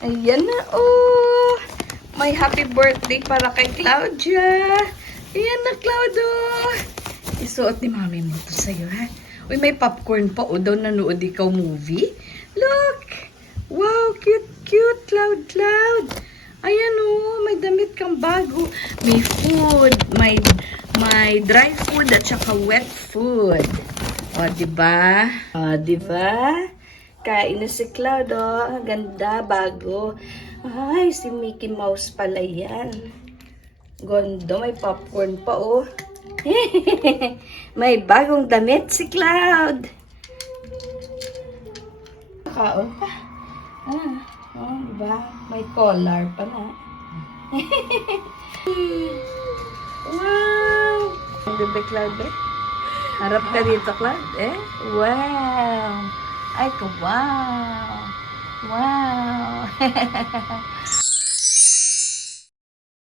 Ayan na, oh! May happy birthday para kay Claudia. Ayan na, Claudio. Isuot ni mami mo ito sa'yo, ha? Uy, may popcorn pa. O daw nanood ikaw movie. Look! Wow, cute, cute, Cloud. Ayan, oh, may damit kang bago. May food, may dry food at saka wet food. O, diba? O, diba? Kain na si Cloud, oh. Ganda, bago. Ay, si Mickey Mouse pala yan. Gondo, may popcorn pa, oh. May bagong damit si Cloud. Kaon pa. Oh, diba? May collar pa na. Wow! Bebe Cloud, eh? Harap ka dito, Cloud, eh? Wow! Ay, wow! Wow!